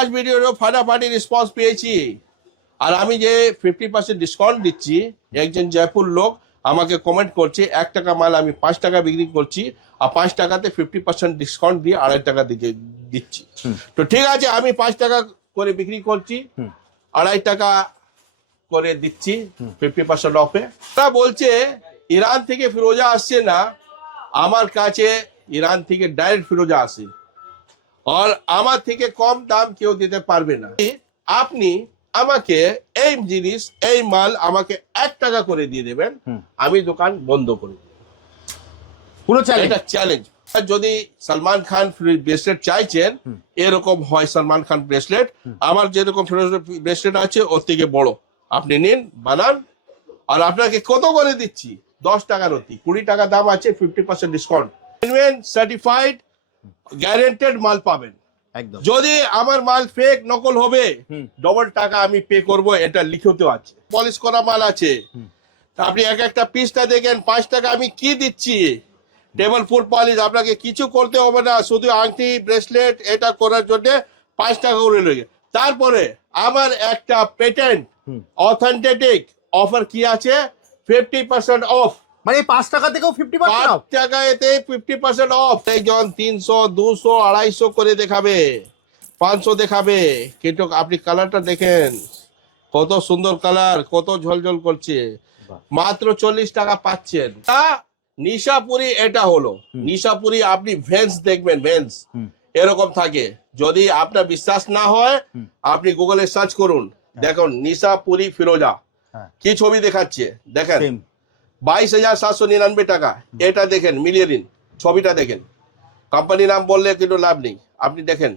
First ভিডিওরও ফাটাফাটি response পেয়েছি। আর আমি যে ফিফটি পার্সেন্ট ডিসকাউন্ট দিচ্ছি একজন জয়পুর লোক আমাকে কমেন্ট করছে এক টাকা মাল আমি পাঁচ টাকা বিক্রি করছি আর পাঁচ টাকাতে ফিফটি পার্সেন্ট ডিসকাউন্ট দিয়ে আড়াই টাকা দিকে দিচ্ছি। তো ঠিক আছে আমি পাঁচ টাকা করে বিক্রি করছি আড়াই টাকা করে দিচ্ছি ফিফটি পার্সেন্ট অফে তা বলছে ইরান থেকে ফিরোজা আসছে না আমার কাছে ইরান থেকে ডাইরেক্ট ফিরোজা আসে। আর আমার থেকে কম দাম কেউ দিতে পারবে না। আপনি আমাকে এই জিনিস এই মাল আমাকে এক টাকা করে দিয়ে দেবেন আমি দোকান বন্ধ করে দেব। পুরো চ্যালেঞ্জ চ্যালেঞ্জ যদি সালমান খান ব্রেসলেট চাইছেন এরকম হয় সালমান খান ব্রেসলেট আমার যেরকম ব্রেসলেট আছে ওর থেকে বড়। আপনি নিন বানান। আর আপনাকে কত করে দিচ্ছি? দশ টাকার অতি। কুড়ি টাকা দাম আছে fifty percent discount certified guaranteed মাল পাবেন। একদম। যদি আমার মাল ফেক নকল হবে ডবল টাকা আমি পে করব এটা লিখিত আছে। পলিশ করা মাল আছে। আপনি এক একটা পিসটা দেখেন পাঁচ টাকা আমি কি দিচ্ছি? টেবল ফুড পলিশ আপনাকে কিছু করতে হবে না শুধু আংটি ব্রেসলেট এটা করার জন্য পাঁচ টাকা করে লেগে তারপরে আমার একটা পেটেন্ট হুম। অথেন্টিক অফার কি আছে? ফিফটি পার্সেন্ট অফ মানে পাঁচ টাকা থেকেও ফিফটি পাঁচ টাকা এতে ফিফটি পার্সেন্ট অফ একজন তিনশো দুশো আড়াইশো করে দেখাবে। পাঁচশো দেখাবে। কিন্তু আপনি কালারটা দেখেন। কত সুন্দর কালার কত ঝলঝল করছে। মাত্র চল্লিশ টাকা পাচ্ছেন। তা নিশাপুরি এটা হলো। নিশাপুরি আপনি ভেন্স দেখবেন ভেন্স এরকম থাকে। যদি আপনার বিশ্বাস না হয় আপনি গুগলে সার্চ করুন। দেখুন নিশাপুরি ফিরোজা। হ্যাঁ। কি ছবি দেখাচ্ছে? দেখেন। বাইশ হাজার সাতশো নিরানব্বই টাকা। এটা দেখেন মিলিয়ে নিন ছবিটা দেখেন। কোম্পানি নাম বললে কিন্তু লাভ নেই। আপনি দেখেন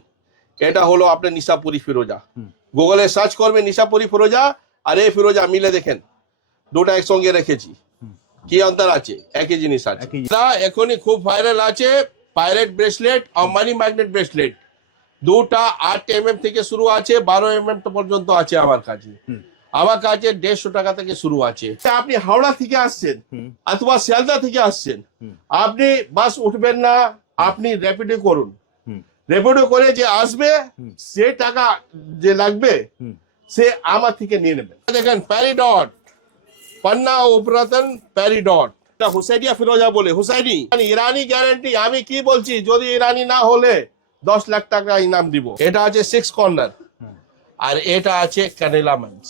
এটা হলো আপনার নিশাপুরি ফিরোজা। গুগলে সার্চ করবেন নিশাপুরি ফিরোজা আর এই ফিরোজা মিলে দেখেন দুটা একসঙ্গে রেখেছি। কি অন্তর আছে? একই জিনিস আছে। না এখনই খুব ভাইরাল আছে পাইরেট ব্রেসলেট আর মানি ম্যাগনেট ব্রেসলেট দুটা আট এম এম থেকে শুরু আছে বারো এম এম পর্যন্ত আছে আমার কাছে। আমার কাছে দেড়শো টাকা থেকে শুরু আছে। আপনি হাওড়া থেকে আসছেন। অথবা শিয়ালদা থেকে আসছেন আপনি বাস উঠবেন না আপনি র্যাপিডো করুন। র্যাপিডো করে যে আসবে সে টাকা যে লাগবে সে আমার থেকে নিয়ে নেবে। দেখেন প্যারিডট পান্না উপরাতন প্যারিডট হুসাইনিয়া ফিরোজা বলে হুসাইনি মানে ইরানি গ্যারান্টি আমি কি বলছি যদি ইরানি না হলে দশ লাখ টাকা ইনাম দিব। এটা আছে সিক্স কর্নার আর এটা আছে ক্যানেলা মাইন্স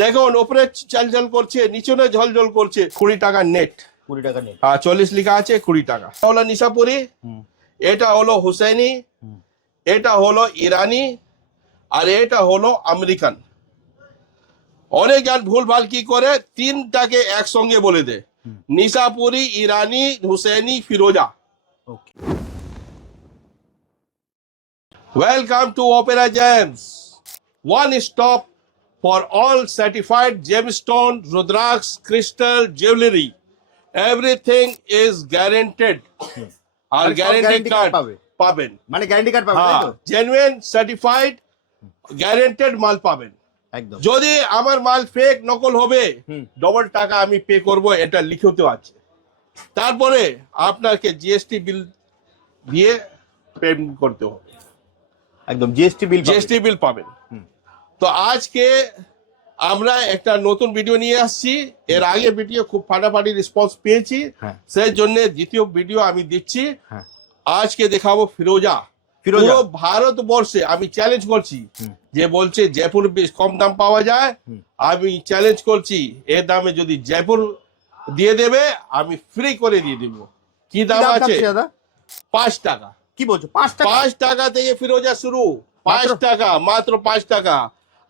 দেখুন উপরে চলচল করছে নিচনে ঝলঝল করছে। কুড়ি টাকা নেট কুড়ি টাকা নেই আর চল্লিশ লেখা আছে কুড়ি টাকা। এটা হলো নিশাপুরি। এটা হলো হুসাইনি এটা হলো ইরানি আর এটা হলো আমেরিকান। অনেক জ্ঞান ভুলভাল কি করে তিনটাকে একসঙ্গে বলে দে নিশাপুরি ইরানি হুসেনি ফিরোজা। Welcome to Opera Gems. One stop for all certified gemstone, Rudraksh, crystal, jewelry. Everything is guaranteed. আর গ্যারেন্টি কার্ড পাবে? পাবেন মানে গ্যারান্টি কার্ড পাবেন জেনুইন সার্টিফাইড গ্যারেন্টেড মাল পাবেন একদম যদি আমার মাল ফেক নকল হবে। ডবল টাকা আমি পে করব এটা লিখিত আছে তারপরে আপনাকে জিএসটি বিল দিয়ে পেমেন্ট করতে হবে একদম জিএসটি বিল জিএসটি বিল পাবেন। তো আজকে আমরা একটা নতুন ভিডিও নিয়ে আসছি। এর আগে ভিডিও খুব ফাটাফাটি রেসপন্স পেয়েছি। হ্যাঁ। সেই জন্য দ্বিতীয় ভিডিও আমি দিচ্ছি। হ্যাঁ। আজকে দেখাবো ফিরোজা। পুরো ভারতবর্ষে আমি চ্যালেঞ্জ করছি যে বলছে জয়পুর বেশ কম দাম পাওয়া যায়। আমি চ্যালেঞ্জ করছি এর দামে যদি জয়পুর দিয়ে দেবে আমি ফ্রি করে দিয়ে দেবো। কি দাম আছে? পাঁচ টাকা। কি বলছো? পাঁচ টাকা? পাঁচ টাকা থেকে ফিরোজা শুরু। পাঁচ টাকা মাত্র পাঁচ টাকা।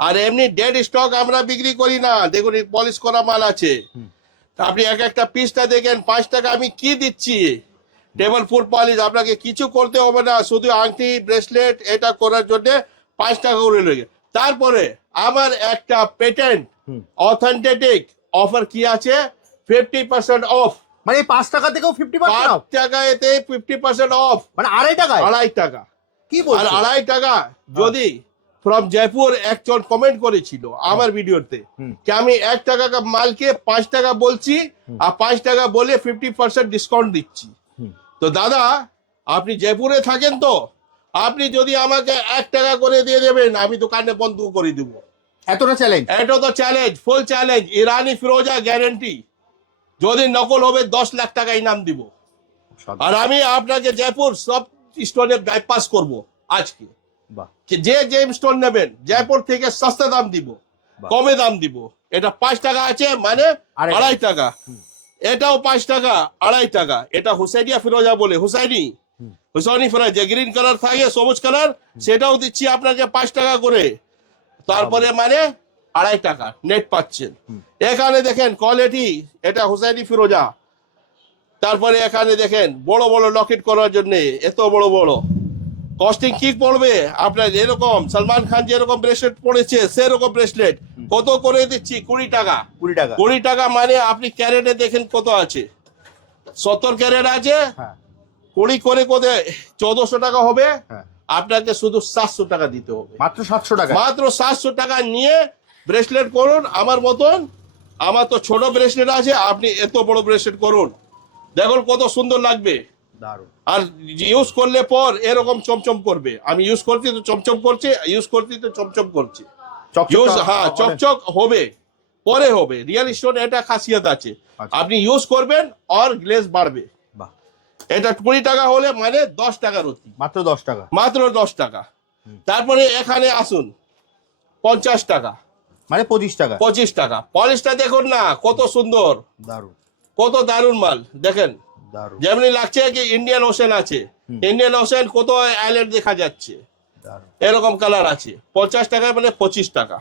আর এমনি ডেড স্টক আমরা বিক্রি করি না। দেখুন পলিশ করা মাল আছে। আপনি এক একটা পিসটা দেখেন পাঁচ টাকা আমি কি দিচ্ছি? টেবল ফুড পলিশ আপনাকে কিছু করতে হবে না শুধু আংটি ব্রেসলেট এটা করার জন্য পাঁচ টাকা করে লেগে। তারপরে আমার একটা পেটেন্ট। অথেন্টিক অফার কি আছে? ফিফটি পার্সেন্ট অফ মানে পাঁচ টাকা থেকেও ফিফটি পার্সেন্ট অফ টাকা এতে ফিফটি পার্সেন্ট অফ মানে আড়াই টাকায়? আড়াই টাকা। কি বলছো আড়াই টাকা যদি ফ্রম জয়পুর একজন কমেন্ট করেছিল আমার ভিডিওতে। কি আমি এক টাকা মালকে পাঁচ টাকা বলছি আর পাঁচ টাকা বলে ফিফটি পার্সেন্ট ডিসকাউন্ট দিচ্ছি। তো দাদা আপনি জয়পুরে থাকেন তো? আপনি যদি আমাকে এক টাকা করে দিয়ে দেবেন আমি দোকানে বন্ধ করে দিব। এতটা চ্যালেঞ্জ এটা তো চ্যালেঞ্জ ফুল চ্যালেঞ্জ ইরানি ফিরোজা গ্যারেন্টি যদি নকল হবে দশ লাখ টাকা ইনাম দিব। আর আমি আপনাকে জয়পুর সব স্টোনে বাইপাস করব আজকে। যে যে জেম স্টোন নেবেন জয়পুর থেকে সস্তা দাম দিব কমে দাম দিব। এটা পাঁচ টাকা আছে মানে আড়াই টাকা। এটাও পাঁচ টাকা আড়াই টাকা। এটা হুসাইনিয়া ফিরোজা বলে হুসাইনি? হুসাইনি ফিরোজা যে গ্রিন কালার থাকে সবুজ কালার সেটাও দিচ্ছি আপনাকে পাঁচ টাকা করে। তারপরে মানে আড়াই টাকা নেট পাচ্ছেন। এখানে দেখেন কোয়ালিটি এটা হুসাইনি ফিরোজা। তারপরে এখানে দেখেন বড় বড় লকেট করার জন্য এত বড় বড়। কস্টিং কি পড়বে। আপনার এরকম সলমান খান যেরকম ব্রেসলেট পড়েছে সেরকম ব্রেসলেট কত করে দিচ্ছি? কুড়ি টাকা। কুড়ি টাকা। কুড়ি টাকা মানে আপনি ক্যারেটে দেখেন কত আছে। সত্তর ক্যারেট আছে। হ্যাঁ। কুড়ি করে কত চৌদ্দশো টাকা হবে। হ্যাঁ। আপনাকে শুধু সাতশো টাকা দিতে হবে। মাত্র সাতশো টাকা। মাত্র সাতশো টাকা নিয়ে ব্রেসলেট করুন আমার মতন। আমার তো ছোট ব্রেসলেট আছে আপনি এত বড় ব্রেসলেট করুন। দেখুন কত সুন্দর লাগবে। আর ইউজ করলে পর এরকম চমচম করবে। আমি ইউজ করছি তো চমচম করছে ইউজ করছি তো চমচম করছে। ইউজ হ্যাঁ চকচক হবে পরে হবে। রিয়েল স্টোন এটা খাসিয়ত আছে। আচ্ছা। আপনি ইউজ করবেন আর গ্লেজ বাড়বে। বাহ। এটা কুড়ি টাকা হলে মানে দশ টাকার অতি। মাত্র দশ টাকা। মাত্র দশ টাকা। তারপরে এখানে আসুন পঞ্চাশ টাকা। মানে পঁচিশ টাকা। পঁচিশ টাকা। পলিশটা দেখুন না কত সুন্দর। দারুণ। কত দারুণ মাল দেখেন। যেমনি লাগছে কি ইন্ডিয়ান ওশেন আছে। ইন্ডিয়ান ওশেন কত আইল্যান্ড দেখা যাচ্ছে। এরকম কালার আছে। পঞ্চাশ টাকা মানে পঁচিশ টাকা।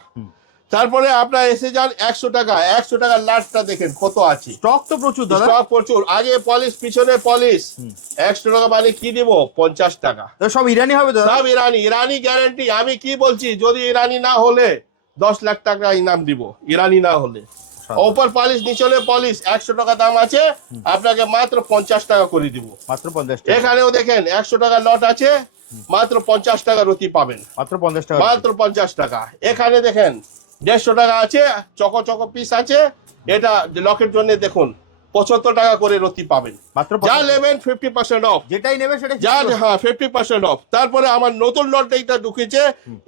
তারপরে আপনার এসে যান একশো টাকা। একশো টাকার লাটটা দেখেন কত আছে। স্টক তো প্রচুর দাদা। স্টক প্রচুর। আগে পলিশ পিছনে পলিশ একশো টাকা মানে কি দিব? পঞ্চাশ টাকা। সব ইরানি হবে দাদা। সব ইরানি। ইরানি গ্যারান্টি আমি কি বলছি? যদি ইরানি না হলে দশ লাখ টাকা ইনাম দিব। ইরানি না হলে। ওপর পলিশ নিচলে পলিশ একশো টাকা দাম আছে আপনাকে মাত্র পঞ্চাশ টাকা করে দিব। মাত্র পঞ্চাশ এখানেও দেখেন একশো টাকা লট আছে মাত্র পঞ্চাশ টাকা রতি পাবেন। মাত্র পঞ্চাশ টাকা মাত্র পঞ্চাশ টাকা। এখানে দেখেন দেড়শো টাকা আছে চকো চকো পিস আছে এটা লকের জন্য দেখুন পঁচাত্তর টাকা করে রতি পাবেন। মাত্র যা 50 নেবেন ফিফটি পার্সেন্ট অফ যেটাই নেবে সেটা যা হ্যাঁ ফিফটি পার্সেন্ট অফ তারপরে আমার নতুন লট এইটা ঢুকেছে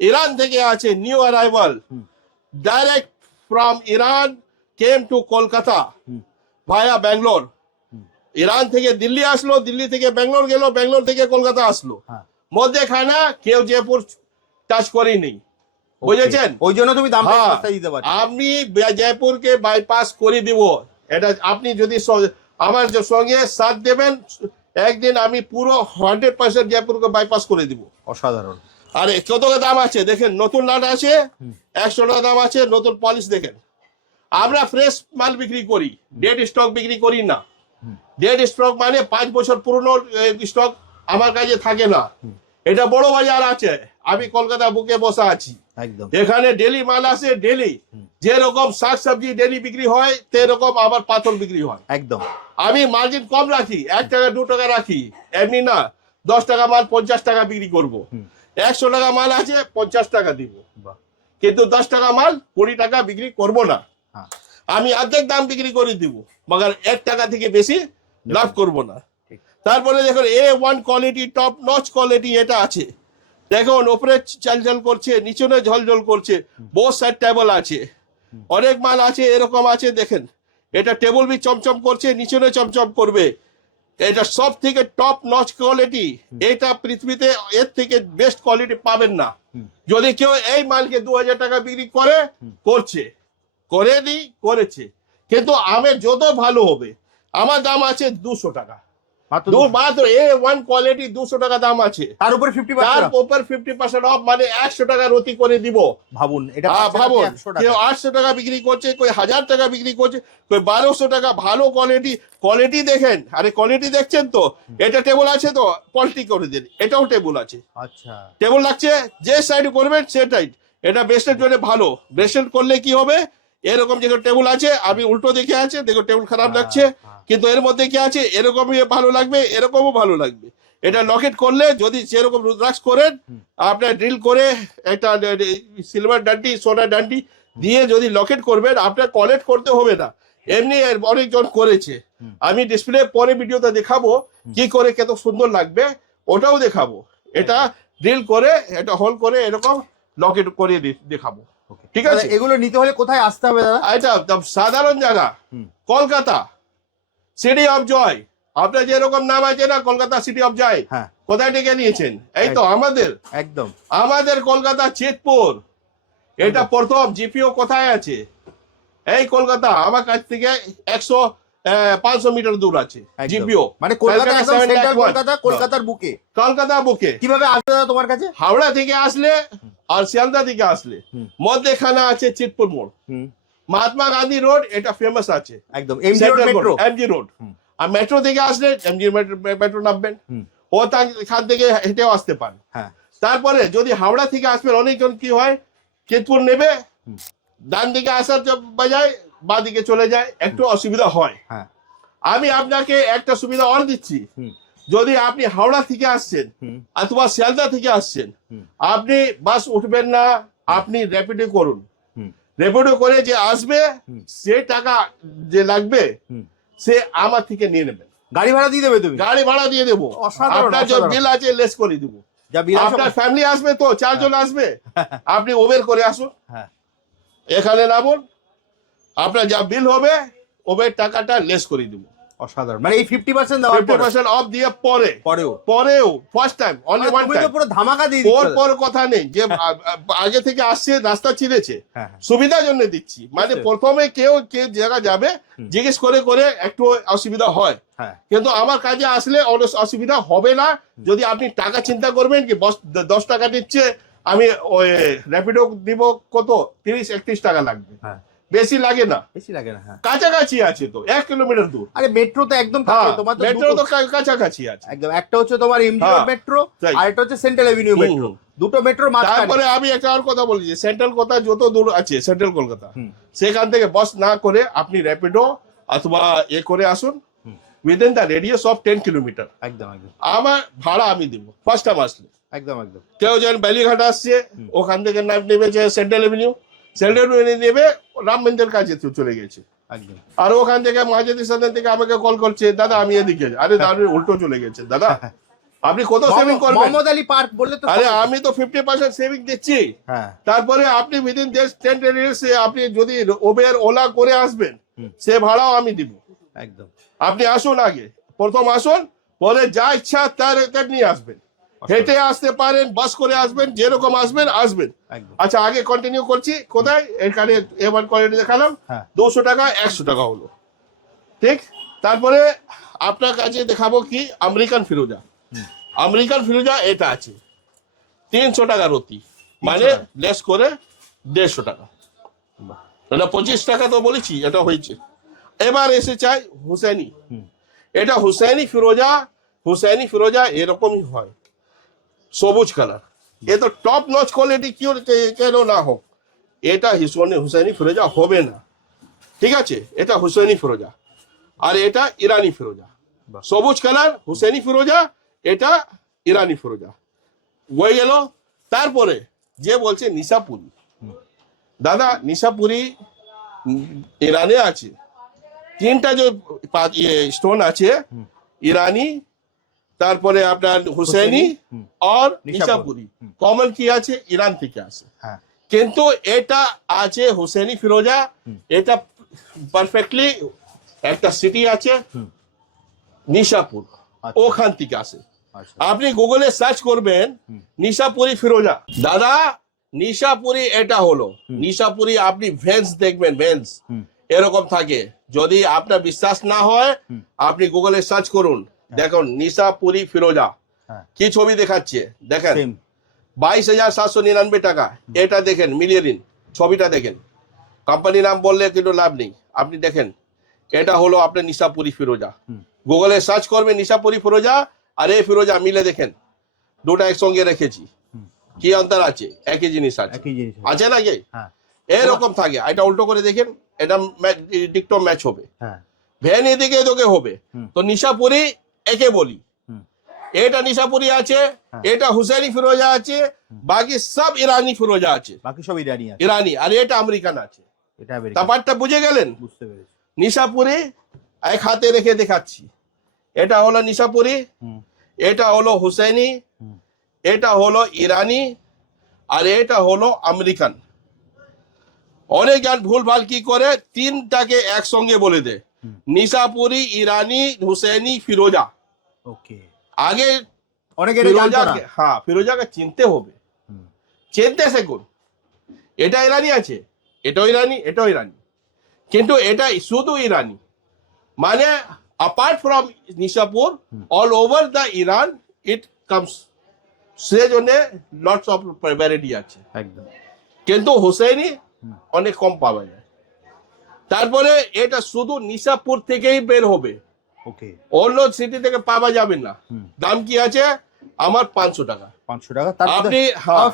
ইরান থেকে আছে new arrival direct from Iran came to Kolkata via Bangalore Iran থেকে দিল্লি আসলো দিল্লি থেকে ব্যাঙ্গালোর গেল ব্যাঙ্গালোর থেকে কলকাতা আসলো। হ্যাঁ। মধ্যেখানে কেউ জয়পুর টাচ করেনি। বুঝেছেন? ওই জন্য তুমি দামটা হ্যাঁ, দিতে পারছ আমি জয়পুরকে বাইপাস করে দিব। এটা আপনি যদি আমার সঙ্গে সাথ দেবেন একদিন আমি পুরো হান্ড্রেড পার্সেন্ট জয়পুরকে বাইপাস করে দিব। অসাধারণ। আর কত দাম আছে? দেখেন নতুন লাট আছে একশো টাকা দাম আছে নতুন পলিশ দেখেন। আমরা ফ্রেশ মাল বিক্রি করি ডেড স্টক বিক্রি করি না। ডেড স্টক মানে পাঁচ বছর পুরনো স্টক আমার কাছে থাকে না। এটা বড় বাজার আছে আমি কলকাতা বুকে বসা আছি। এখানে ডেলি মাল আসে ডেলি যেরকম শাক সবজি ডেলি বিক্রি হয় সেরকম আবার পাথর বিক্রি হয়। একদম। আমি মার্জিন কম রাখি এক টাকা দু টাকা রাখি এমনি না দশ টাকা মাল পঞ্চাশ টাকা বিক্রি করব। একশো টাকা মাল আছে পঞ্চাশ টাকা দিব। কিন্তু দশ টাকা মাল কুড়ি টাকা বিক্রি করব না। আমি অর্ধেক দাম বিক্রি করে দিব মগর এক টাকা থেকে বেশি লাভ করব না। তারপরে দেখুন A one quality top notch quality এটা আছে। দেখুন ওপরে চালচাল করছে নিচনে ঝলঝল করছে বোস সাইড টেবল আছে। অনেক মাল আছে এরকম আছে দেখেন। এটা টেবল বি চমচম করছে নিচনে চমচম করবে। এটা সব থেকে টপ নচ কোয়ালিটি এটা পৃথিবীতে এর থেকে বেস্ট কোয়ালিটি পাবেন না। যদি কেউ এই মালকে দু হাজার টাকা বিক্রি করে করছে। করেনি করেছে। কিন্তু আমের যত ভালো হবে আমার দাম আছে দুশো টাকা। মাত্র এ ওয়ান কোয়ালিটি দুশো টাকা দাম আছে। তার উপরে ফিফটি তার উপর ফিফটি পার্সেন্ট অফ মানে একশো টাকা রতি করে দিব। ভাবুন এটা ভাবুন কেউ আটশো টাকা বিক্রি করছে কেউ হাজার টাকা বিক্রি করছে কেউ বারোশো টাকা ভালো কোয়ালিটি কোয়ালিটি দেখেন। আরে কোয়ালিটি দেখছেন তো? এটা টেবিল আছে তো? পল্টি করে দিন। এটাও টেবিল আছে। আচ্ছা। টেবিল লাগছে যে সাইড করবেন সেটাই এটা ব্রেসলেট জন্য ভালো। ব্রেসলেট করলে কি হবে? এরকম যে টেবিল আছে আমি উল্টো দেখে আছে দেখো টেবিল খারাপ লাগছে হ্যাঁ। কিন্তু এর মধ্যে কি আছে এরকমই ভালো লাগবে এরকমও ভালো লাগবে। এটা লকেট করলে যদি সেরকম রুদ্রাক্ষ করেন আপনার ড্রিল করে একটা সিলভার ডান্ডি সোনা ডান্ডি দিয়ে যদি লকেট করবেন আপনার কলেক্ট করতে হবে না। এমনি অনেকজন করেছে। আমি ডিসপ্লে পরে ভিডিওতে দেখাবো কি করে কত সুন্দর লাগবে ওটাও দেখাবো। এটা ড্রিল করে এটা হোল করে এরকম লকেট করে দেখাবো। ঠিক আছে। এগুলো নিতে হলে কোথায় আসতে হবে দাদা? এটা সাধারণ জায়গা। কলকাতা। সিটি অফ জয় আপনার যেরকম নাম আছে না কলকাতা সিটি অফ জয় কোথায় ডেকে নিয়েছেন? এই তো আমাদের। একদম। আমাদের কলকাতা চেতপুর। এটা প্রথম জিপিও কোথায় আছে? এই কলকাতা আমার কাছ থেকে একশো পাঁচশো মিটার দূর আছে। জিপিও। মানে কলকাতা কলকাতা একদম 7 সেন্ট্রাল one। কলকাতা কলকাতার বুকে। কলকাতা বুকে। কীভাবে আসবে তোমার কাছে? হাওড়া থেকে আসলে আর শিয়ালদা থেকে আসলে। মধ্যেখানে আছে চিতপুর মোড়। মহাত্মা গান্ধী রোড এটা ফেমাস আছে। একদম MG road metro MG road আর মেট্রো থেকে আসলে এমজি মেট্রো নামবেন। ও তা- এখান থেকে হেঁটেও আসতে পারেন হ্যাঁ। তারপরে যদি হাওড়া থেকে আসবেন অনেকজন কি হয়? চিতপুর নেবে। ডান দিকে আসার বাজায় বা দিকে চলে যায়। একটু অসুবিধা হয়। হ্যাঁ। আমি আপনাকে একটা সুবিধা অর দিচ্ছি। যদি আপনি হাওড়া থেকে আসছেন অথবা শিয়ালদা থেকে আসছেন আপনি বাস উঠবেন না আপনি র্যাপিডো করুন। র্যাপিডো করে যে আসবে সে টাকা যে লাগবে সে আমার থেকে নিয়ে নেবেন। গাড়ি ভাড়া দিয়ে দেবে তুমি? গাড়ি ভাড়া দিয়ে দেবো। আপনার যে বিল আছে লেস করে দিব। আপনার ফ্যামিলি আসবে তো চারজন আসবে আপনি ওবের করে আসুন। হ্যাঁ। এখানে নামুন আপনার যা বিল হবে ওবের টাকাটা লেস করে দিব। অসাধারণ। মানে এই ফিফটি পার্সেন্ট দেওয়ার ফিফটি পরে পার্সেন্ট অফ দিয়ে পরে। পরেও। পরেও first time only one time পুরো ধামাকা দিয়ে দিচ্ছ। পর কথা নেই যে আগে থেকে আসছে রাস্তা চিনেছে হ্যাঁ হ্যাঁ। সুবিধার জন্য দিচ্ছি। মানে প্রথমে কেউ কেউ জায়গা যাবে জিজ্ঞেস করে করে একটু অসুবিধা হয়। হ্যাঁ। কিন্তু আমার কাজে আসলে অসুবিধা হবে না। যদি আপনি টাকা চিন্তা করবেন কি দশ টাকা দিচ্ছে আমি ওই র্যাপিডো দিব কত? তিরিশ একত্রিশ টাকা লাগবে। হ্যাঁ। বেশি লাগে না। বেশি লাগে না হ্যাঁ। কাছাকাছি আছে তো এক কিলোমিটার দূর। আরে মেট্রো তো একদম হ্যাঁ তোমার মেট্রো তো কাছাকাছি আছে। একদম একটা হচ্ছে তোমার এমজি হ্যাঁ, মেট্রো আর একটা হচ্ছে সেন্ট্রাল এভিনিউ মেট্রো দুটো মেট্রোর মাঝখানে। তারপরে আমি একটা আর কথা বলছি সেন্ট্রাল কথা যত দূর আছে সেন্ট্রাল কলকাতা সেখান থেকে বাস না করে আপনি র্যাপিডো অথবা এ করে আসুন। Within the radius of ten kilometre একদম একদম। আমার ভাড়া আমি দিব ফার্স্ট টাইম আসলে। একদম একদম। কেউ যেন বালিঘাট আসছে ওখান থেকে নাম নেবে যে সেন্ট্রাল এভিনিউ নেবে রাম মন্দির কাছে চলে গেছে। আর ওখান থেকে মাঝেদি সাদান থেকে আমাকে কল করছে দাদা আমি এদিকে আরে দাদা উল্টো চলে গেছে দাদা আপনি কত সেভিং করবেন? মোহাম্মদ আলী পার্ক বললে তো আরে আমি তো ফিফটি পার্সেন্ট সেভিং দিচ্ছি। হ্যাঁ। তারপরে আপনি উইদিন আপনি যদি ওবের ওলা করে আসবেন সে ভাড়াও আমি দিব। একদম। আপনি আসুন আগে। প্রথম আসুন পরে যা ইচ্ছা তার নিয়ে আসবেন। হেঁটে আসতে পারেন বাস করে আসবেন যেরকম আসবেন আসবেন। আচ্ছা আগে কন্টিনিউ করছি। কোথায়? এখানে এবার কোয়ালিটি দেখালাম। হ্যাঁ। দুশো টাকা একশো টাকা হলো। ঠিক? তারপরে আপনার কাছে দেখাবো কি? আমেরিকান ফিরোজা। আমেরিকান ফিরোজা এটা আছে। তিনশো টাকা রতি। মানে। লেস করে দেড়শো টাকা। এটা পঁচিশ টাকা তো বলেছি এটা হয়েছে। এবার এসে চাই হুসেনি এটা হুসেনি ফিরোজা হুসেনি ফিরোজা এরকমই হয়। সবুজ কালার। এ তো টপ নচ কোয়ালিটি কি কেন না হোক। এটা হিসনে হুসেনি ফিরোজা হবে না। ঠিক আছে? এটা হুসেনি ফিরোজা। আর এটা ইরানি ফিরোজা। সবুজ কালার হুসেনি ফিরোজা এটা ইরানি ফিরোজা। হয়ে গেল। তারপরে যে বলছে নিশাপুরি দাদা নিশাপুরি ইরানে আছে। তিনটা যে স্টোন আছে ইরানি তারপরে আপনার হুসেনি আর নিশাপুরি। কমন কি আছে? ইরান থেকে আসে হ্যাঁ। কিন্তু এটা আছে হুসেনি ফিরোজা। এটা পারফেক্টলি একটা সিটি আছে নিশাপুর। আচ্ছা। ওখান থেকে আসে আচ্ছা। আপনি গুগলে সার্চ করবেন নিশাপুরি ফিরোজা। দাদা নিশাপুরি এটা হলো। নিশাপুরি আপনি ভেন্স দেখবেন ভেন্স এরকম থাকে। যদি আপনার বিশ্বাস না হয় আপনি গুগলে সার্চ করুন। দেখুন নিশাপুরি ফিরোজা। হ্যাঁ। কি ছবি দেখাচ্ছে? দেখেন বাইশ হাজার সাতশো নিরানব্বই টাকা। এটা দেখেন মিলিয়ে নিন। ছবিটা দেখেন। কোম্পানি নাম বললে কিন্তু লাভ নেই। আপনি দেখেন এটা হলো আপনার নিশাপুরি ফিরোজা। গুগলে সার্চ করবেন নিশাপুরি ফিরোজা আর এই ফিরোজা মিলে দেখেন দুটা একসঙ্গে রেখেছি। কি অন্তর আছে? একই জিনিস আছে। আছে। নাকি? হ্যাঁ। এরকম থাকে। এটা উল্টো করে দেখেন এটা ডিকটো ম্যাচ হবে। হ্যাঁ। ভ্যান এদিকে তোকে হবে। তো নিশাপুরি একে বলি। এটা নিশাপুরি আছে হ্যাঁ। এটা হুসেনি ফিরোজা আছে বাকি সব ইরানি ফিরোজা আছে। বাকি সব ইরানি আছে। ইরানি আর এটা আমেরিকান আছে। এটা ব্যাপারটা বুঝে গেলেন? বুঝতে পেরেছি। নিশাপুরি এক হাতে রেখে দেখাচ্ছি। এটা হলো নিশাপুরি এটা হলো হুসেনি এটা হলো ইরানি আর এটা হলো আমেরিকান। অনেক জ্ঞান ভুলভাল কি করে? তিনটাকে একসঙ্গে বলে দেয়। নিশাপুরি ইরানি হুসেনি ফিরোজা। ওকে। আগে অনেকে এটা ফিরোজাকে হ্যাঁ ফিরোজাকে চিনতে হবে। চিনতে শেখুন। এটা ইরানি আছে। এটাও ইরানি এটাও ইরানি। কিন্তু এটা শুধু ইরানি। মানে apart from Nishapur all over the Iran it comes সেজন্য লটস অফ ভ্যারাইটি আছে। একদম। কিন্তু হুসেনি। অনেক কম পাওয়া যায়। তারপরে এটা শুধু নিশাপুর থেকেই বের হবে। অন্য সিটি থেকে পাওয়া যাবে না। দাম কি আছে? আমার পাঁচশো টাকা। পাঁচশো টাকা আপনি হ্যাঁ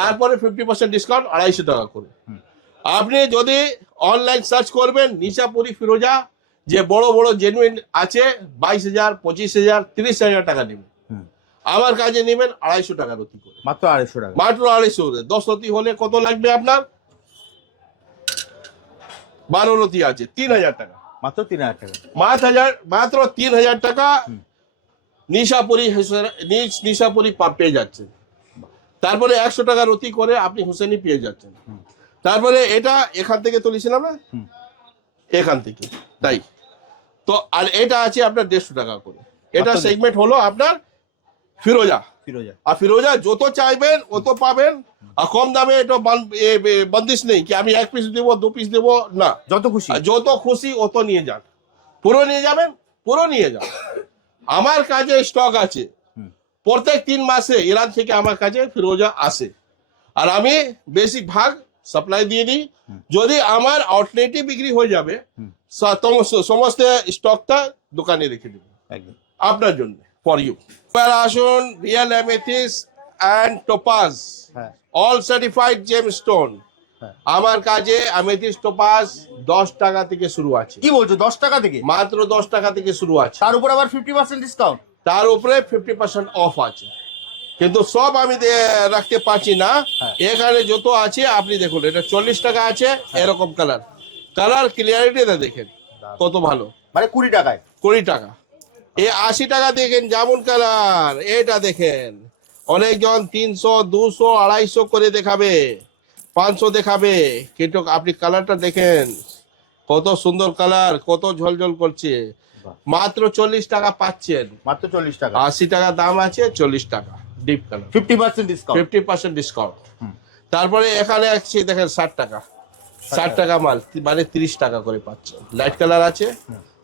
তারপরে ফিফটি পার্সেন্ট ডিসকাউন্ট আড়াইশো টাকা করে। আপনি যদি অনলাইন সার্চ করবেন নিশাপুরি ফিরোজা যে বড় বড় জেনুইন আছে বাইশ হাজার পঁচিশ হাজার তিরিশ হাজার টাকা নেবেন। আমার কাজে নেবেন আড়াইশো টাকা রতি করে। মাত্র আড়াইশো টাকা। মাত্র আড়াইশো দশ রতি হলে কত লাগবে আপনার? বারো রতি আছে তিন হাজার টাকা। মাত্র তিন হাজার টাকা। পাঁচ হাজার মাত্র তিন হাজার টাকা। নিশাপুরি নিশাপুরি পেয়ে যাচ্ছেন তারপরে একশো টাকা রতি করে আপনি হুসেনি পেয়ে যাচ্ছেন। তারপরে এটা এখান থেকে তুলেছিলাম না এখান থেকে তাই। তো আর এটা আছে আপনার দেড়শো টাকা করে। এটা সেগমেন্ট হলো আপনার ফিরোজা। ফিরোজা আর ফিরোজা যত চাইবেন অত পাবেন। আর কম দামে এটা বন্দিশ নেই কি আমি এক পিস দেবো দু পিস দেবো? না। যত খুশি। যত খুশি অত নিয়ে যান। পুরো নিয়ে যাবেন পুরো নিয়ে যান। আমার কাছে স্টক আছে। প্রত্যেক তিন মাসে ইরান থেকে আমার কাছে ফিরোজা আসে। আর আমি বেশি ভাগ সাপ্লাই দিয়ে দিই। যদি আমার আউটলেটই বিক্রি হয়ে যাবে সমস্ত স্টকটা দোকানে রেখে দেবো। একদম। আপনার জন্য। ফর ইউ এবার আসুন রিয়েল অ্যামেথিস অ্যান্ড হ্যাঁ। অল সার্টিফাইড জেম স্টোন হ্যাঁ। আমার কাছে অ্যামেথিস টোপাজ দশ টাকা থেকে শুরু আছে। কি বলছো দশ টাকা থেকে? মাত্র দশ টাকা থেকে শুরু আছে। তার উপর আবার ফিফটি পার্সেন্ট ডিসকাউন্ট তার উপরে ফিফটি পার্সেন্ট অফ আছে। কিন্তু সব আমি রাখতে পারছি না। হ্যাঁ। এখানে যত আছে আপনি দেখুন এটা চল্লিশ টাকা আছে এরকম কালার কালার ক্লিয়ারিটিটা দেখেন কত ভালো। মানে কুড়ি টাকায়? কুড়ি টাকা। এই আশি টাকা দেখেন জামুন কালার। এটা দেখেন। অনেকজন তিনশো দুশো আড়াইশো করে দেখাবে পাঁচশো দেখাবে। কিন্তু আপনি কালারটা দেখেন কত সুন্দর কালার কত ঝলঝল করছে। মাত্র চল্লিশ টাকা পাচ্ছেন। মাত্র চল্লিশ টাকা। আশি টাকা দাম আছে চল্লিশ টাকা deep colour. Fifty percent discount. Fifty percent discount. তারপরে এখানে আছে দেখেন ষাট টাকা। ষাট টাকা। মাল মানে তিরিশ টাকা করে পাচ্ছেন। লাইট কালার আছে।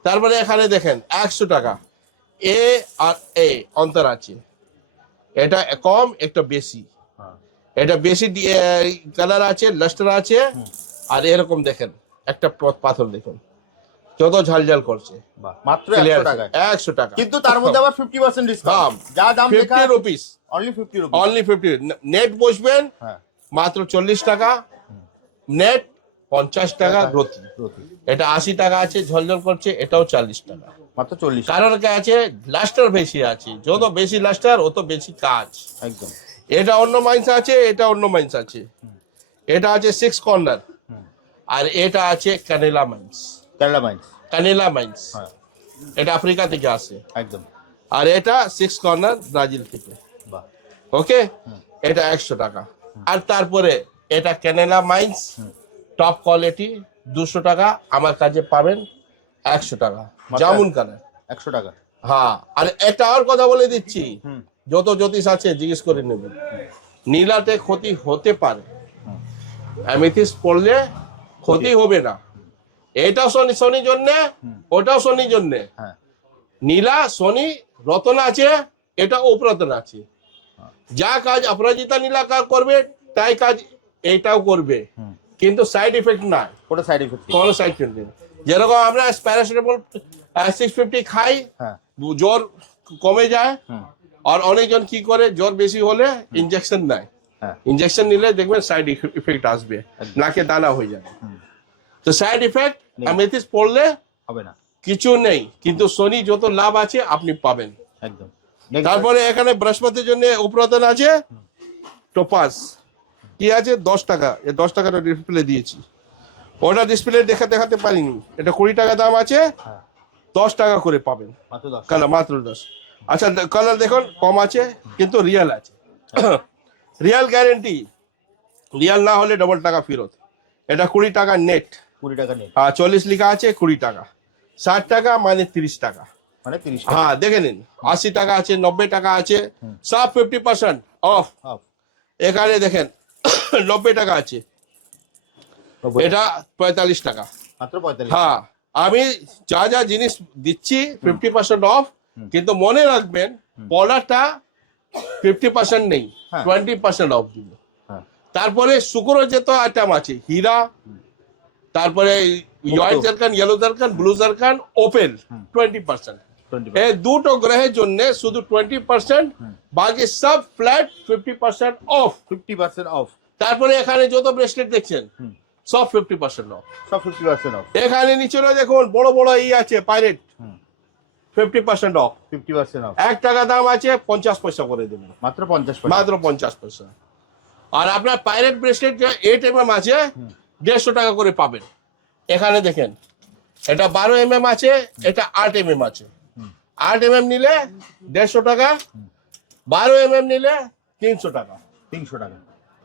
তারপরে এখানে দেখেন একশো টাকা। এ আর এ অন্তর আছে এটা কম একটা বেশি। হ্যাঁ। এটা বেশি কালার আছে লাস্টার আছে। আর এরকম দেখেন একটা পাথর দেখুন। যত ঝালঝাল করছে। মাত্র একশো টাকা। কিন্তু তার মধ্যে আবার ফিফটি পার্সেন্ট ডিসকাউন্ট যা দাম fifty rupees only fifty only fifty net বসবেন হ্যাঁ। মাত্র চল্লিশ টাকা। নেট পঞ্চাশ টাকা রতি। এটা আশি টাকা আছে ঝলঝল করছে এটাও চাল্লিশ টাকা। মাত্র চল্লিশ। কারণ কি আছে লাস্টার বেশি আছে। যত বেশি লাস্টার অত বেশি কাজ। একদম। এটা অন্য মাইন্স আছে এটা অন্য মাইন্স আছে। এটা আছে সিক্স কর্নার আর এটা আছে কানেলা মাইন্স কেরালা মাইন্স কানেলা মাইন্স এটা আফ্রিকা থেকে আসে। একদম। আর এটা সিক্স কর্নার ব্রাজিল থেকে। বাহ। ওকে এটা একশো টাকা। আর তারপরে এটা ক্যানেলা মাইন্স টপ কোয়ালিটি দুশো টাকা আমার কাছে পাবেন একশো টাকা। জামুন কালার। একশো টাকা। হ্যাঁ আর একটা আর কথা বলে দিচ্ছি। যত জ্যোতিষ আছে জিজ্ঞেস করে নেবেন। নীলাতে ক্ষতি হতে পারে। অ্যামেথিস পড়লে ক্ষতি হবে না। এটা শনি শনির জন্যে ওটাও শনির জন্যে। হ্যাঁ। নীলা শনি রতন আছে এটা উপরতন আছে। যা কাজ অপরাজিতা নীলা কাজ করবে তাই কাজ এটাও করবে। কিন্তু সাইড ইফেক্ট নাই। ওটা সাইড ইফেক্ট কোনো সাইড ইফেক্ট নেই। যেরকম আমরা প্যারাসিটামল সিক্স ফিফটি খাই হ্যাঁ। জ্বর কমে যায় আর অনেকজন কি করে জ্বর বেশি হলে ইনজেকশন নেয়। হ্যাঁ। ইনজেকশন নিলে দেখবেন সাইড ইফেক্ট আসবে। নাকে দানা হয়ে যাবে। তো সাইড ইফেক্ট। অ্যামেথিস পড়লে হবে না। কিছু নেই। কিন্তু শনি যত লাভ আছে আপনি পাবেন। একদম। তারপরে এখানে বৃহস্পতির জন্য উপরতন আছে টোপাস কি আছে? দশ টাকা। এই দশ টাকাটা ডিসপ্লে দিয়েছি। ওটা ডিসপ্লে দেখা দেখাতে পারিনি। এটা কুড়ি টাকা দাম আছে। হ্যাঁ। দশ টাকা করে পাবেন। কালার মাত্র দশ। আচ্ছা কালার দেখুন কম আছে কিন্তু রিয়াল আছে। রিয়াল গ্যারেন্টি রিয়াল না হলে ডবল টাকা ফেরত। এটা কুড়ি টাকা নেট কুড়ি টাকা নেই আর চল্লিশ লিখা আছে কুড়ি টাকা। ষাট টাকা মানে তিরিশ টাকা। মানে তিরিশ হ্যাঁ দেখে নিন। আশি টাকা আছে নব্বই টাকা আছে সব ফিফটি পার্সেন্ট অফ এখানে দেখেন নব্বই টাকা আছে। এটা পঁয়তাল্লিশ টাকা। হ্যাঁ আমি যা যা জিনিস দিচ্ছি ফিফটি পার্সেন্ট অফ কিন্তু মনে রাখবেন পলাটা ফিফটি পার্সেন্ট নেই। টোয়েন্টি পার্সেন্ট অফ দিব। তারপরে শুক্র যেত আইটেম আছে হীরা তারপরে white zircon yellow zircon blue zircon open twenty percent এই দুটো গ্রহের জন্য শুধু টোয়েন্টি পার্সেন্ট বাকি সব flat fifty percent off fifty percent off তারপরে এখানে যত ব্রেসলেট দেখছেন সব ফিফটি পার্সেন্ট অফ সব ফিফটি পার্সেন্ট অফ এখানে নিচেও দেখুন বড় বড় ই আছে pyrite fifty percent off fifty percent off এক টাকা দাম আছে পঞ্চাশ পয়সা করে দেবেন। মাত্র পঞ্চাশ মাত্র পঞ্চাশ পয়সা। আর আপনার pyrite bracelet eight M M আছে দেড়শো টাকা করে পাবেন। এখানে দেখেন এটা বারো এম এম আছে এটা আট এম এম আছে। আট এম এম নিলে দেড়শো টাকা বারো এম এম নিলে তিনশো টাকা। তিনশো টাকা।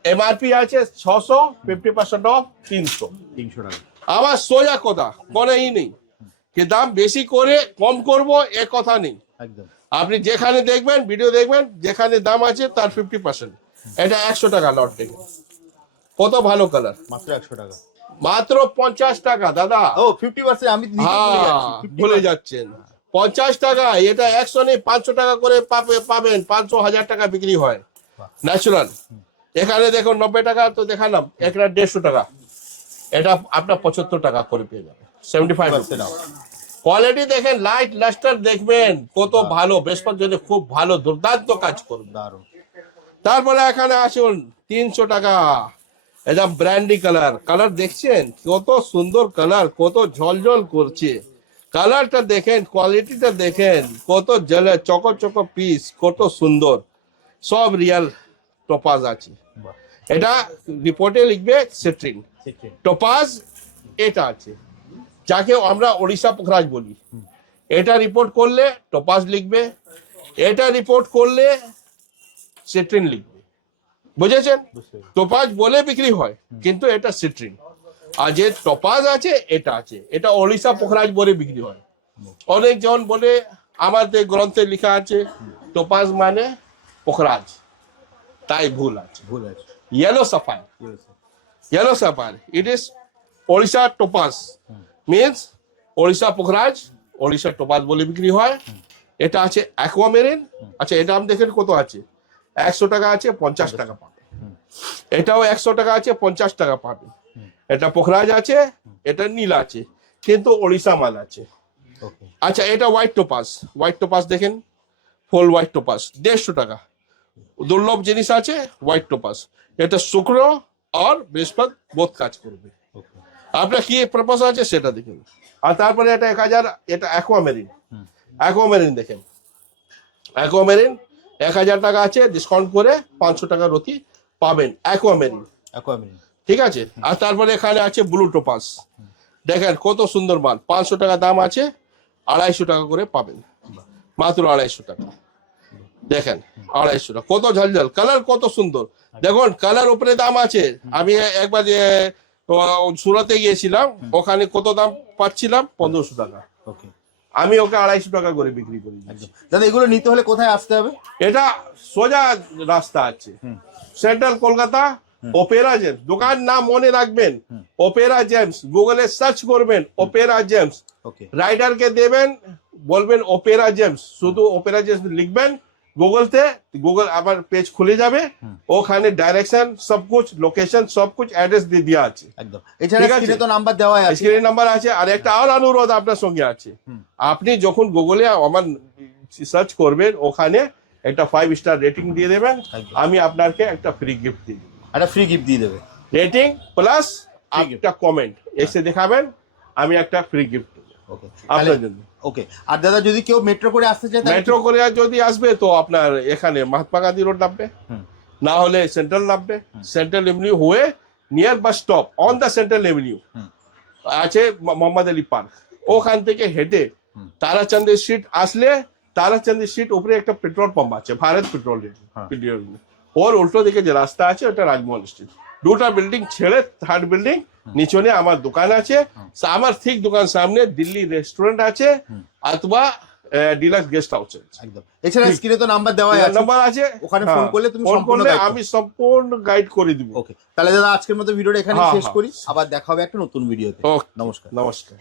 এমআরপি আছে ছশো ফিফটি পার্সেন্ট অফ তিনশো। তিনশো টাকা। আবার সোজা কথা কোনো নেই। যে দাম বেশি করে কম করব এ কথা নেই। একদম। আপনি যেখানে দেখবেন ভিডিও দেখবেন যেখানে দাম আছে তার ফিফটি পার্সেন্ট এটা একশো টাকা লট দেখবেন কত ভালো কালার মাত্র একশো টাকা। মাত্র পঞ্চাশ টাকা দাদা। ও ফিফটি পার্সেন্ট আমি ভুলে হ্যাঁ যাচ্ছি। 50% ভুলে যাচ্ছেন। পঞ্চাশ টাকা এটা একশো নেই পাঁচশো টাকা করে পাবে- পাবেন পাঁচশো হাজার টাকা বিক্রি হয়। ন্যাচুরাল এখানে দেখুন নব্বই টাকা তো দেখালাম একটা দেড়শো টাকা। এটা আপনার পঁচাত্তর টাকা করে পেয়ে যাবে সেভেন্টি ফাইভ কোয়ালিটি দেখেন লাইট লাস্টার দেখবেন কত ভালো বৃহস্পতি যদি খুব ভালো দুর্দান্ত কাজ করবে। তারপরে এখানে আসুন তিনশো টাকা। এটা ব্র্যান্ডি কালার কালার দেখছেন? কত সুন্দর কালার কত ঝলঝল করছে। কালারটা দেখেন কোয়ালিটিটা দেখেন কত জলে চকো চকো পিস কত সুন্দর। সব রিয়াল টপাজ আছে। এটা রিপোর্টে লিখবে সেট্রিন টোপাজ এটা আছে। যাকে আমরা ওড়িশা পোখরাজ বলি। এটা রিপোর্ট করলে টোপাজ লিখবে এটা রিপোর্ট করলে সিট্রিন লিখবে। বুঝেছেন? টোপাজ বলে বিক্রি হয় কিন্তু এটা সিট্রিন আর যে টোপাজ আছে এটা আছে। এটা ওড়িশা পোখরাজ বলে বিক্রি হয়। অনেকজন বলে আমাদের গ্রন্থে লেখা আছে টোপাজ মানে পোখরাজ তাই ভুল আছে। ভুল আছে। Yellow Yes, sir. yellow sapphire. It is Orissa topaz. Means পোখরাজ Orissa topaz বলে বিক্রি হয়। এটা আছে অ্যাকোয়ামেরিন আচ্ছা এটা আমি দেখেন কত আছে? একশো টাকা আছে পঞ্চাশ টাকা পাবে। এটাও একশো টাকা আছে পঞ্চাশ টাকা পাবে। এটা পোখরাজ আছে এটা নীল আছে কিন্তু ওড়িশা মাল আছে। আচ্ছা এটা হোয়াইট টোপাস হোয়াইট টোপাস দেখেন ফুল হোয়াইট টোপাস দেড়শো টাকা। দুর্লভ জিনিস আছে হোয়াইট টোপাস এটা শুক্র আর বৃহস্পতি বোধ কাজ করবে। আপনার কি পারপাস আছে সেটা দেখুন। আর তারপরে এটা এক হাজার এটা অ্যাকোয়ামেরিন অ্যাকোয়ামেরিন দেখেন। অ্যাকোয়ামেরিন এক হাজার টাকা আছে ডিসকাউন্ট করে পাঁচশো টাকা রতি পাবেন। Aquamarine Aquamarine. ঠিক আছে? আর তারপরে এখানে আছে ব্লু টোপাস দেখেন কত সুন্দর মাল। পাঁচশো টাকা দাম আছে আড়াইশো টাকা করে পাবেন। মাত্র আড়াইশো টাকা। দেখেন আড়াইশো টাকা। কত ঝালঝাল। কালার কত সুন্দর। দেখুন কালার উপরে দাম আছে। আমি একবার সুরাতে গিয়েছিলাম ওখানে কত দাম পাচ্ছিলাম? পনেরোশো টাকা. আমি ওকে আড়াইশো টাকা করে বিক্রি করি। দাদা এগুলো নিতে হলে কোথায় আসতে হবে? এটা সোজা রাস্তা আছে। সেন্ট্রাল কলকাতা ওপেরা জেমস দোকান নাম মনে রাখবেন। ওপেরা জেমস গুগলে সার্চ করবেন ওপেরা জেমস রাইডারকে দেবেন বলবেন ওপেরা জেমস শুধু ওপেরা জেমস লিখবেন গুগলতে গুগল আবার পেজ খুলে যাবে। ওখানে ডাইরেকশন সব কুছ লোকেশন সব কুছ অ্যাড্রেস দিয়ে দেওয়া আছে। একদম। এছাড়া স্ক্রিনে তো নাম্বার দেওয়াই আছে। স্ক্রিন নাম্বার আছে। আর একটা আর অনুরোধ আপনার সঙ্গে আছে। আপনি যখন গুগলে আমার সার্চ করবেন ওখানে একটা ফাইভ স্টার রেটিং দিয়ে দেবেন। আমি আপনাকে একটা ফ্রি গিফট দিই একটা ফ্রি গিফট দিয়ে দেবে। রেটিং প্লাস একটা কমেন্ট এসে দেখাবেন আমি একটা ফ্রি গিফট দেবো। ওকে আপনার জন্য। ওকে আর দাদা যদি কেউ মেট্রো করে আসতে চায় মেট্রো করে যদি আসবে তো আপনার এখানে মহাত্মা গান্ধী রোড নামবে। না হলে সেন্ট্রাল নামবে। সেন্ট্রাল এভিনিউ হয়ে near bus stop on the central avenue আছে মোহাম্মদ আলী পার্ক ওখান থেকে হেঁটে তারাচন্দ্র স্ট্রিট আসলে তারাচন্দ্র স্ট্রিট উপরে একটা পেট্রোল পাম্প আছে ভারত পেট্রোল হ্যাঁ। পেট্রোল ওর উল্টো দিকে যে রাস্তা আছে ওটা রাজমহল স্ট্রিট দুটা বিল্ডিং ছেড়ে থার্ড বিল্ডিং নিচনে আমার দোকান আছে। আমার ঠিক দোকান সামনে দিল্লি রেস্টুরেন্ট আছে অথবা ডিলাক্স গেস্ট হাউস একদম। এছাড়া স্ক্রিনে তো নাম্বার দেওয়াই আছে। নাম্বার আছে। ওখানে ফোন হ্যাঁ। করলে তুমি সম্পূর্ণ। আমি সম্পূর্ণ গাইড করে দিব। ওকে তাহলে দাদা আজকের মতো ভিডিওটা এখানে হ্যাঁ, শেষ হ্যাঁ। করি। আবার দেখা হবে একটা নতুন ভিডিওতে নমস্কার। নমস্কার।